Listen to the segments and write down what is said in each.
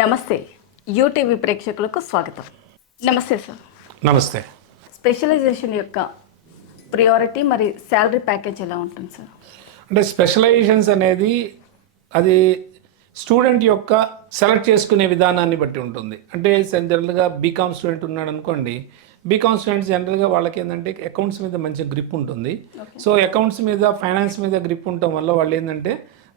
నమస్తే యూటీవీ ప్రేక్షకులకు స్వాగతం. నమస్తే సార్. నమస్తే. స్పెషలైజేషన్ యొక్క ప్రియారిటీ మరి శాలరీ ప్యాకేజ్ ఎలా ఉంటుంది సార్? అంటే స్పెషలైజేషన్స్ అనేది అది స్టూడెంట్ యొక్క సెలెక్ట్ చేసుకునే విధానాన్ని బట్టి ఉంటుంది. అంటే జనరల్గా బీకామ్ స్టూడెంట్ ఉన్నాడు అనుకోండి, బీకామ్ స్టూడెంట్స్ జనరల్గా వాళ్ళకి ఏంటంటే అకౌంట్స్ మీద మంచి గ్రిప్ ఉంటుంది. సో అకౌంట్స్ మీద ఫైనాన్స్ మీద గ్రిప్ ఉండటం వల్ల వాళ్ళు ఏంటంటే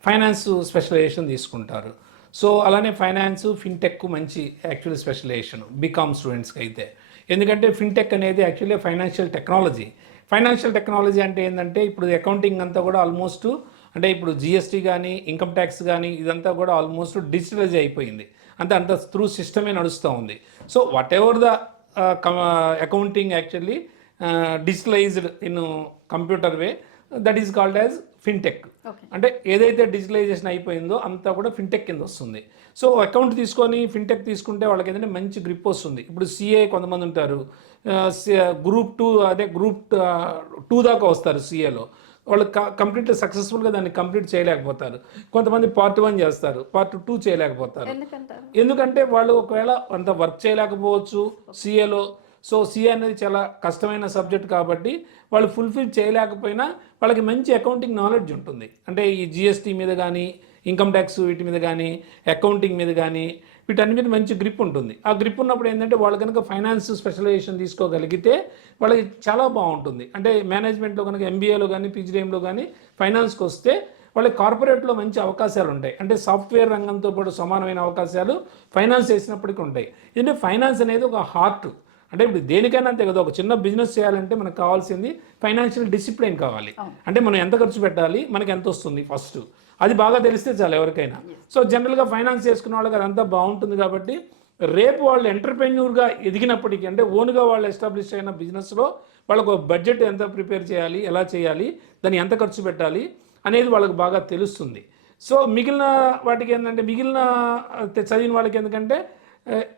ఫైనాన్స్ స్పెషలైజేషన్ తీసుకుంటారు. సో అలానే ఫైనాన్స్ ఫిన్టెక్ మంచి యాక్చువల్లీ స్పెషలైజేషన్ బీకామ్ స్టూడెంట్స్కి అయితే. ఎందుకంటే ఫిన్టెక్ అనేది actually financial technology. Financial technology అంటే ఏంటంటే ఇప్పుడు అకౌంటింగ్ అంతా కూడా ఆల్మోస్ట్ అంటే ఇప్పుడు జిఎస్టీ కానీ ఇన్కమ్ ట్యాక్స్ కానీ ఇదంతా కూడా ఆల్మోస్ట్ డిజిటలైజ్ అయిపోయింది. అంత త్రూ సిస్టమే నడుస్తూ ఉంది. So what ever the accounting actually digitalised in computer way, that is called as fintech. అంటే ఏదైతే డిజిటలైజేషన్ అయిపోయిందో అంతా కూడా ఫిన్టెక్ కింద వస్తుంది. సో అకౌంట్ తీసుకొని ఫిన్టెక్ తీసుకుంటే వాళ్ళకి ఏంటంటే మంచి గ్రిప్ వస్తుంది. ఇప్పుడు సిఏ కొంతమంది ఉంటారు, గ్రూప్ 2 అదే గ్రూప్ 2 దాకా వస్తారు సిఏలో. వాళ్ళు కంప్లీట్ సక్సెస్ఫుల్గా దాన్ని కంప్లీట్ చేయలేకపోతారు. కొంతమంది పార్ట్ 1 చేస్తారు, పార్ట్ 2 చేయలేకపోతారు. ఎందుకంటే వాళ్ళు ఒకవేళ అంత వర్క్ చేయలేకపోవచ్చు సిఏలో. సో సిఏ అనేది చాలా కష్టమైన సబ్జెక్ట్ కాబట్టి వాళ్ళు ఫుల్ఫిల్ చేయలేకపోయినా వాళ్ళకి మంచి అకౌంటింగ్ నాలెడ్జ్ ఉంటుంది. అంటే ఈ జిఎస్టీ మీద కానీ ఇన్కమ్ ట్యాక్స్ వీటి మీద కానీ అకౌంటింగ్ మీద కానీ వీటన్ని మీద మంచి గ్రిప్ ఉంటుంది. ఆ గ్రిప్ ఉన్నప్పుడు ఏంటంటే వాళ్ళు కనుక ఫైనాన్స్ స్పెషలైజేషన్ తీసుకోగలిగితే వాళ్ళకి చాలా బాగుంటుంది. అంటే మేనేజ్మెంట్లో కనుక ఎంబీఏలో కానీ పీజీడీఎంలో కానీ ఫైనాన్స్కి వస్తే వాళ్ళకి కార్పొరేట్లో మంచి అవకాశాలు ఉంటాయి. అంటే సాఫ్ట్వేర్ రంగంతో పాటు సమానమైన అవకాశాలు ఫైనాన్స్ చేసినప్పటికీ ఉంటాయి. ఎందుకంటే ఫైనాన్స్ అనేది ఒక హార్ట్. అంటే ఇప్పుడు దేనికైనా అంతే కదా, ఒక చిన్న బిజినెస్ చేయాలంటే మనకు కావాల్సింది ఫైనాన్షియల్ డిసిప్లిన్ కావాలి. అంటే మనం ఎంత ఖర్చు పెట్టాలి, మనకి ఎంత వస్తుంది ఫస్ట్ అది బాగా తెలిస్తే చాలు ఎవరికైనా. సో జనరల్గా ఫైనాన్స్ చేసుకున్న వాళ్ళకి అదంతా బాగుంటుంది. కాబట్టి రేపు వాళ్ళు ఎంటర్ప్రెన్యూర్గా ఎదిగినప్పటికీ అంటే ఓన్గా వాళ్ళు ఎస్టాబ్లిష్ అయిన బిజినెస్లో వాళ్ళకు బడ్జెట్ ఎంత ప్రిపేర్ చేయాలి, ఎలా చేయాలి, దాన్ని ఎంత ఖర్చు పెట్టాలి అనేది వాళ్ళకి బాగా తెలుస్తుంది. సో మిగిలిన వాటికి ఏంటంటే మిగిలిన చదివిన వాళ్ళకి ఎందుకంటే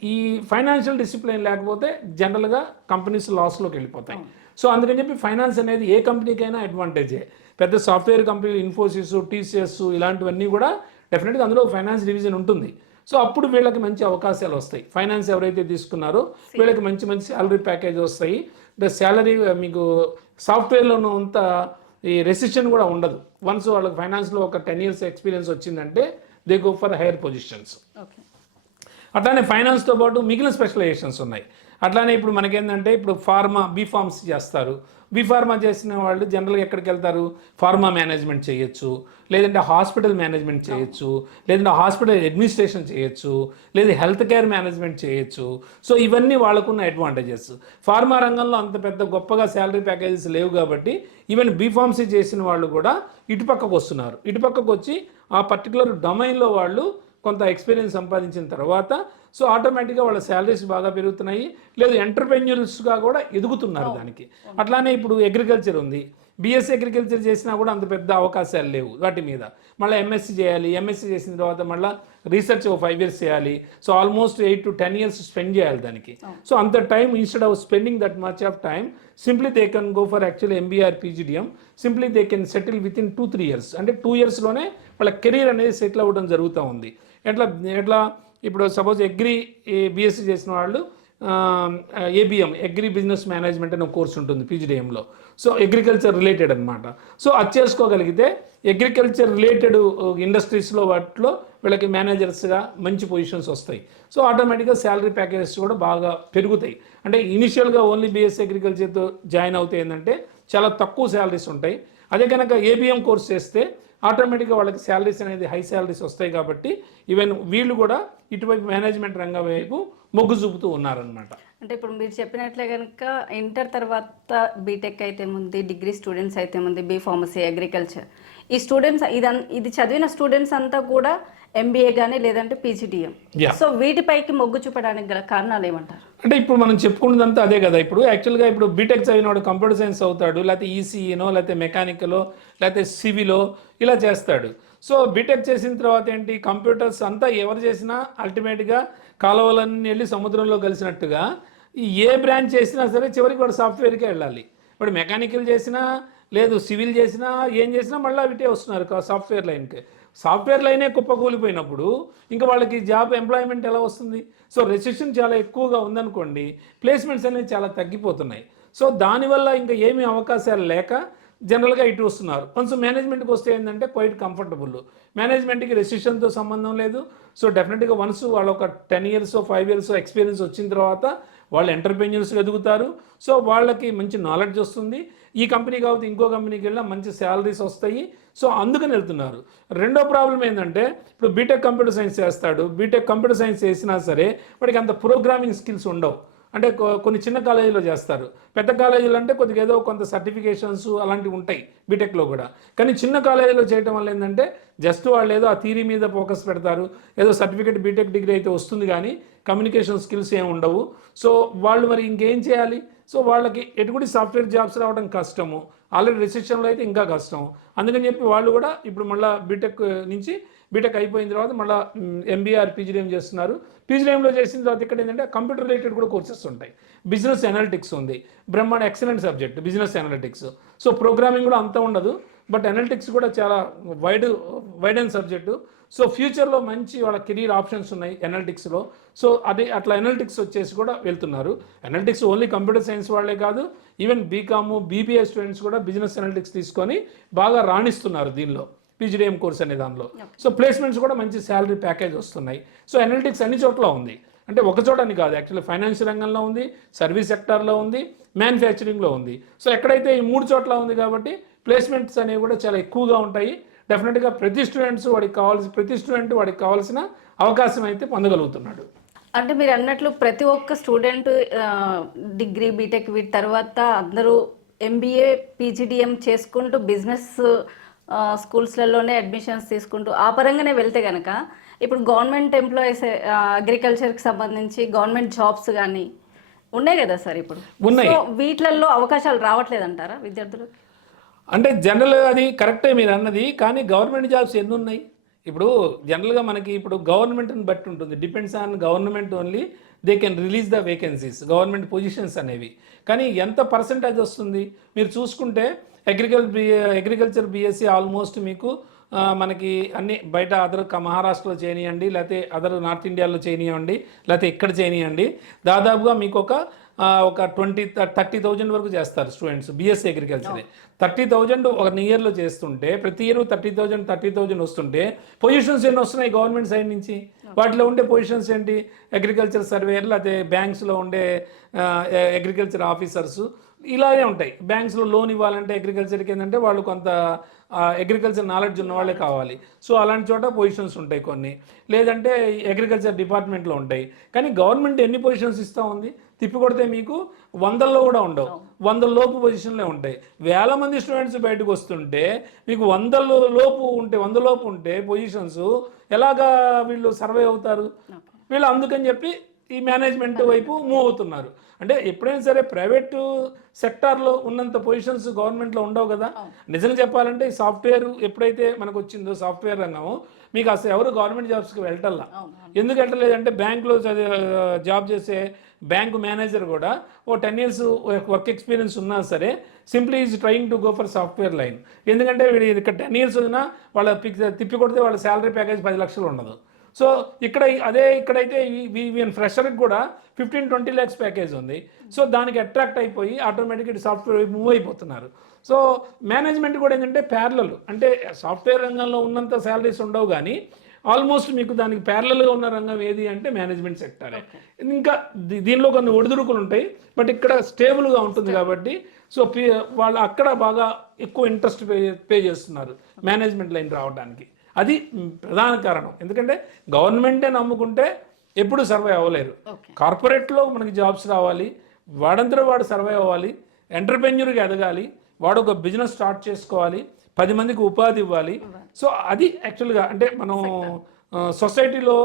ఈ ఫైనాన్షియల్ డిసిప్లిన్ లేకపోతే జనరల్గా కంపెనీస్ లాస్లోకి వెళ్ళిపోతాయి. సో అందుకని చెప్పి ఫైనాన్స్ అనేది ఏ కంపెనీకైనా అడ్వాంటేజే. పెద్ద సాఫ్ట్వేర్ కంపెనీలు ఇన్ఫోసిస్, టీసీఎస్ ఇలాంటివన్నీ కూడా డెఫినెట్గా అందులో ఫైనాన్స్ డివిజన్ ఉంటుంది. సో అప్పుడు వీళ్ళకి మంచి అవకాశాలు వస్తాయి. ఫైనాన్స్ ఎవరైతే తీసుకున్నారో వీళ్ళకి మంచి మంచి శాలరీ ప్యాకేజ్ వస్తాయి. అంటే శాలరీ మీకు సాఫ్ట్వేర్లోనూ అంత ఈ రెసిషన్ కూడా ఉండదు. వన్స్ వాళ్ళకి ఫైనాన్స్లో ఒక 10 years ఎక్స్పీరియన్స్ వచ్చిందంటే they go for higher positions. అట్లానే ఫైనాన్స్తో పాటు మిగిలిన స్పెషలైజేషన్స్ ఉన్నాయి. అట్లానే ఇప్పుడు మనకేంటంటే ఇప్పుడు బీఫార్మసీ చేస్తారు. బీఫార్మా చేసిన వాళ్ళు జనరల్గా ఎక్కడికి వెళ్తారు, ఫార్మా మేనేజ్మెంట్ చేయొచ్చు, లేదంటే హాస్పిటల్ మేనేజ్మెంట్ చేయొచ్చు, లేదంటే హాస్పిటల్ అడ్మినిస్ట్రేషన్ చేయొచ్చు, లేదా హెల్త్ కేర్ మేనేజ్మెంట్ చేయొచ్చు. సో ఇవన్నీ వాళ్ళకున్న అడ్వాంటేజెస్. ఫార్మా రంగంలో అంత పెద్ద గొప్పగా శాలరీ ప్యాకేజెస్ లేవు కాబట్టి ఈవెన్ బీఫార్మసీ చేసిన వాళ్ళు కూడా ఇటుపక్కకు వస్తున్నారు. ఇటుపక్కకు వచ్చి ఆ పర్టికులర్ డొమైన్లో వాళ్ళు కొంత ఎక్స్పీరియన్స్ సంపాదించిన తర్వాత సో ఆటోమేటిక్గా వాళ్ళ శాలరీస్ బాగా పెరుగుతున్నాయి, లేదు ఎంటర్ప్రెన్యూర్స్గా కూడా ఎదుగుతున్నారు దానికి. అట్లానే ఇప్పుడు అగ్రికల్చర్ ఉంది, బీఎస్సీ అగ్రికల్చర్ చేసినా కూడా అంత పెద్ద అవకాశాలు లేవు వాటి మీద. మళ్ళీ ఎంఎస్సీ చేయాలి, ఎంఎస్సీ చేసిన తర్వాత మళ్ళీ రీసెర్చ్ 5 years చేయాలి. So almost 8 to 10 years spend చేయాలి దానికి. సో అంత time instead of spending that much of time simply they can go for actually MBR PGDM. Simply they can settle with in 2-3 years. అంటే 2 yearsలోనే వాళ్ళ career అనేది settle అవ్వడం జరుగుతూ ఉంది. ఎట్లా ఇప్పుడు సపోజ్ బీఎస్సీ చేసిన వాళ్ళు ఏబిఎం అగ్రి బిజినెస్ మేనేజ్మెంట్ అనే కోర్స్ ఉంటుంది పీజీడీఎంలో. సో అగ్రికల్చర్ రిలేటెడ్ అనమాట. సో అది చేసుకోగలిగితే అగ్రికల్చర్ రిలేటెడ్ ఇండస్ట్రీస్లో వాటిలో వీళ్ళకి మేనేజర్స్గా మంచి పొజిషన్స్ వస్తాయి. సో ఆటోమేటిక్గా శాలరీ ప్యాకేజెస్ కూడా బాగా పెరుగుతాయి. అంటే ఇనిషియల్గా ఓన్లీ బీఎస్సీ అగ్రికల్చర్తో జాయిన్ అవుతే ఏంటంటే చాలా తక్కువ శాలరీస్ ఉంటాయి. అదే కనుక ఏబిఎం కోర్స్ చేస్తే ఆటోమేటిక్గా వాళ్ళకి శాలరీస్ అనేది హై శాలరీస్ వస్తాయి. కాబట్టి ఈవెన్ వీళ్ళు కూడా ఇటువైపు మేనేజ్మెంట్ రంగం వైపు మొగ్గు చూపుతూ ఉన్నారనమాట. అంటే ఇప్పుడు మీరు చెప్పినట్లే కనుక ఇంటర్ తర్వాత బీటెక్ అయితే ఉంది, డిగ్రీ స్టూడెంట్స్ అయితే ఉంది, బీఫార్మసీ, అగ్రికల్చర్ ఈ స్టూడెంట్స్ ఇది చదివిన స్టూడెంట్స్ అంతా కూడా ఎంబీఏ కానీ లేదంటే పీజీడీఎం. సో వీటిపైకి మొగ్గు చూపడానికి గల కారణాలు ఏమంటారు? అంటే ఇప్పుడు మనం చెప్పుకున్నదంతా అదే కదా. ఇప్పుడు యాక్చువల్గా ఇప్పుడు బీటెక్ చదివినవాడు కంప్యూటర్ సైన్స్ అవుతాడు, లేకపోతే ఈసీఈనో, లేకపోతే మెకానికలో, లేకపోతే సివిలో ఇలా చేస్తాడు. సో బీటెక్ చేసిన తర్వాత ఏంటి, కంప్యూటర్స్ అంతా ఎవరు చేసినా అల్టిమేట్గా కాలువలన్నీ వెళ్ళి సముద్రంలో కలిసినట్టుగా ఏ బ్రాంచ్ చేసినా సరే చివరికి వాడు సాఫ్ట్వేర్కే వెళ్ళాలి. ఇప్పుడు మెకానికల్ చేసినా లేదు, సివిల్ చేసినా ఏం చేసినా మళ్ళీ వీటే వస్తున్నారు సాఫ్ట్వేర్ లైన్కి. సాఫ్ట్వేర్ లైనే కుప్పకూలిపోయినప్పుడు ఇంకా వాళ్ళకి జాబ్ ఎంప్లాయ్మెంట్ ఎలా వస్తుంది? సో రెసిషన్ చాలా ఎక్కువగా ఉందనుకోండి, ప్లేస్మెంట్స్ అనేవి చాలా తగ్గిపోతున్నాయి. సో దానివల్ల ఇంకా ఏమీ అవకాశాలు లేక జనరల్గా ఇటు వస్తున్నారు. కొంచెం మేనేజ్మెంట్కి వస్తే ఏంటంటే క్వైట్ కంఫర్టబుల్. మేనేజ్మెంట్కి రెసిషన్తో సంబంధం లేదు. సో డెఫినెట్గా వన్స్ వాళ్ళు ఒక 10 years 5 years ఎక్స్పీరియన్స్ వచ్చిన తర్వాత వాళ్ళు ఎంటర్ప్రెన్యూర్స్ ఎదుగుతారు. సో వాళ్ళకి మంచి నాలెడ్జ్ వస్తుంది. ఈ కంపెనీ కాకపోతే ఇంకో కంపెనీకి వెళ్ళినా మంచి శాలరీస్ వస్తాయి. సో అందుకని వెళ్తున్నారు. రెండో ప్రాబ్లం ఏంటంటే ఇప్పుడు బీటెక్ కంప్యూటర్ సైన్స్ చేస్తాడు. బీటెక్ కంప్యూటర్ సైన్స్ చేసినా సరే వాడికి అంత ప్రోగ్రామింగ్ స్కిల్స్ ఉండవు. అంటే కొన్ని చిన్న కాలేజీలో చేస్తారు. పెద్ద కాలేజీలు అంటే కొద్దిగా ఏదో కొంత సర్టిఫికేషన్స్ అలాంటివి ఉంటాయి బీటెక్లో కూడా. కానీ చిన్న కాలేజీలో చేయడం వల్ల ఏంటంటే జస్ట్ వాళ్ళు ఏదో ఆ థియరీ మీద ఫోకస్ పెడతారు. ఏదో సర్టిఫికేట్ బీటెక్ డిగ్రీ అయితే వస్తుంది కానీ కమ్యూనికేషన్ స్కిల్స్ ఏమి ఉండవు. సో వాళ్ళు మరి ఇంకేం చేయాలి? సో వాళ్ళకి ఎటువంటి సాఫ్ట్వేర్ జాబ్స్ రావడం కష్టము. ఆల్రెడీ రిసెషన్లో అయితే ఇంకా కష్టం. అందుకని చెప్పి వాళ్ళు కూడా ఇప్పుడు మళ్ళీ బీటెక్ అయిపోయిన తర్వాత మళ్ళీ ఎంబీఆర్ పీజీడీఎం చేస్తున్నారు. పీజీడీఎంలో చేసిన తర్వాత ఇక్కడ ఏంటంటే కంప్యూటర్ రిలేటెడ్ కూడా కోర్సెస్ ఉంటాయి. బిజినెస్ అనలిటిక్స్ ఉంది, బ్రహ్మాండ excellent subject business analytics. So programming కూడా అంత ఉండదు, బట్ అనలిటిక్స్ కూడా చాలా వైడ్ అండ్ సబ్జెక్టు. సో ఫ్యూచర్లో మంచి వాళ్ళ కెరీర్ ఆప్షన్స్ ఉన్నాయి అనలిటిక్స్లో. సో అట్లా అనలిటిక్స్ వచ్చేసి కూడా వెళ్తున్నారు. అనలిటిక్స్ ఓన్లీ కంప్యూటర్ సైన్స్ వాళ్ళే కాదు, ఈవెన్ బీకామ్ బీబీఏ స్టూడెంట్స్ కూడా బిజినెస్ అనలిటిక్స్ తీసుకొని బాగా రాణిస్తున్నారు దీనిలో, పీజీడీఎం కోర్స్ అనే దానిలో. సో ప్లేస్మెంట్స్ కూడా మంచి శాలరీ ప్యాకేజ్ వస్తున్నాయి. సో అనలిటిక్స్ అన్ని చోట్ల ఉంది. అంటే ఒక చోట అని కాదు, యాక్చువల్లీ ఫైనాన్షియల్ రంగంలో ఉంది, సర్వీస్ సెక్టార్లో ఉంది, మ్యానుఫ్యాక్చరింగ్లో ఉంది. సో ఎక్కడైతే ఈ 3 చోట్ల ఉంది కాబట్టి ప్లేస్మెంట్స్ అనేవి కూడా చాలా ఎక్కువగా ఉంటాయి. డెఫినెట్గా ప్రతి స్టూడెంట్ వాడికి కావాల్సిన అవకాశం అయితే పొందగలుగుతున్నాడు. అంటే మీరు అన్నట్లు ప్రతి ఒక్క స్టూడెంట్ డిగ్రీ బీటెక్ వీటి తర్వాత అందరూ ఎంబీఏ పీజీడీఎం చేసుకుంటూ బిజినెస్ స్కూల్స్లలోనే అడ్మిషన్స్ తీసుకుంటూ ఆ పరంగానే వెళ్తే కనుక ఇప్పుడు గవర్నమెంట్ ఎంప్లాయీస్ అగ్రికల్చర్కి సంబంధించి గవర్నమెంట్ జాబ్స్ కానీ ఉన్నాయి కదా సార్, ఇప్పుడు ఉన్నాయి. సో వీటిలలో అవకాశాలు రావట్లేదంటారా విద్యార్థులకు? అంటే జనరల్గా అది కరెక్టే మీరు అన్నది, కానీ గవర్నమెంట్ జాబ్స్ ఎన్ని ఉన్నాయి? ఇప్పుడు జనరల్గా మనకి ఇప్పుడు గవర్నమెంట్ని బట్టి ఉంటుంది. Depends on government only they can release the vacancies, government positions అనేవి. కానీ ఎంత పర్సెంటేజ్ వస్తుంది మీరు చూసుకుంటే అగ్రికల్చర్ బీఎస్సీ ఆల్మోస్ట్ మీకు మనకి అన్ని బయట మహారాష్ట్రలో చేయనియండి, లేకపోతే నార్త్ ఇండియాలో చేయనివ్వండి, లేకపోతే ఇక్కడ చేయనియండి, దాదాపుగా మీకు ఒక 30,000 వరకు చేస్తారు స్టూడెంట్స్ బీఎస్సీ అగ్రికల్చర్. 30,000 ఒక ఇయర్లో చేస్తుంటే ప్రతి ఇయర్ 30,000 వస్తుంటే పొజిషన్స్ ఎన్ని వస్తున్నాయి గవర్నమెంట్ సైడ్ నుంచి? వాటిలో ఉండే పొజిషన్స్ ఏంటి? అగ్రికల్చర్ సర్వేయర్, లేకపోతే బ్యాంక్స్లో ఉండే అగ్రికల్చర్ ఆఫీసర్స్ ఇలాగే ఉంటాయి. బ్యాంక్స్లో లోన్ ఇవ్వాలంటే అగ్రికల్చర్కి ఏంటంటే వాళ్ళు కొంత అగ్రికల్చర్ నాలెడ్జ్ ఉన్న వాళ్ళే కావాలి. సో అలాంటి చోట పొజిషన్స్ ఉంటాయి కొన్ని, లేదంటే అగ్రికల్చర్ డిపార్ట్మెంట్లో ఉంటాయి. కానీ గవర్నమెంట్ ఎన్ని పొజిషన్స్ ఇస్తూ ఉంది? తిప్పి కొడితే మీకు 100లో కూడా ఉండవు, 100 లోపు పొజిషన్లే ఉంటాయి. 1000 మంది స్టూడెంట్స్ బయటకు వస్తుంటే మీకు 100 లోపు ఉంటే పొజిషన్స్ ఎలాగా వీళ్ళు సర్వే అవుతారు? వీళ్ళు అందుకని చెప్పి ఈ మేనేజ్మెంట్ వైపు మూవ్ అవుతున్నారు. అంటే ఎప్పుడైనా సరే ప్రైవేటు సెక్టార్లో ఉన్నంత పొజిషన్స్ గవర్నమెంట్లో ఉండవు కదా. నిజంగా చెప్పాలంటే ఈ సాఫ్ట్వేర్ ఎప్పుడైతే మనకు వచ్చిందో సాఫ్ట్వేర్ రంగం, మీకు అసలు ఎవరు గవర్నమెంట్ జాబ్స్కి వెళ్ళటల్లా. ఎందుకు వెళ్ళలేదంటే బ్యాంకులో జాబ్ చేసే బ్యాంకు మేనేజర్ కూడా 10 years వర్క్ ఎక్స్పీరియన్స్ ఉన్నా సరే simply is trying to go for software line. ఎందుకంటే వీడు ఇక్కడ 10 years ఉన్నా వాళ్ళ తిప్పి కొడితే వాళ్ళ శాలరీ ప్యాకేజ్ 10 లక్షలు ఉండదు. సో ఇక్కడైతే ఈవెన్ ఫ్రెషర్కి కూడా 15-20 lakhs ప్యాకేజ్ ఉంది. సో దానికి అట్రాక్ట్ అయిపోయి ఆటోమేటిక్గా సాఫ్ట్వేర్ మూవ్ అయిపోతున్నారు. సో మేనేజ్మెంట్ కూడా ఏంటంటే ప్యారలల్, అంటే సాఫ్ట్వేర్ రంగంలో ఉన్నంత శాలరీస్ ఉండవు కానీ ఆల్మోస్ట్ మీకు దానికి ప్యారలల్గా ఉన్న రంగం ఏది అంటే మేనేజ్మెంట్ సెక్టరే. ఇంకా దీనిలో కొన్ని ఒడిదుడుకులు ఉంటాయి, బట్ ఇక్కడ స్టేబుల్గా ఉంటుంది కాబట్టి సో వాళ్ళు అక్కడ బాగా ఎక్కువ ఇంట్రెస్ట్ పే చేస్తున్నారు మేనేజ్మెంట్ లైన్ రావడానికి. అది ప్రధాన కారణం. ఎందుకంటే గవర్నమెంటే నమ్ముకుంటే ఎప్పుడు సర్వే అవ్వలేరు. కార్పొరేట్లో మనకి జాబ్స్ రావాలి, వాడంతా వాడు సర్వే అవ్వాలి, ఎంటర్ప్రెన్యూర్గా ఎదగాలి, వాడు ఒక బిజినెస్ స్టార్ట్ చేసుకోవాలి, 10 మందికి ఉపాధి ఇవ్వాలి. సో అది యాక్చువల్గా అంటే మనం సొసైటీలో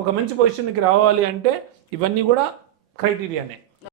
ఒక మంచి పొజిషన్కి రావాలి అంటే ఇవన్నీ కూడా క్రైటీరియానే.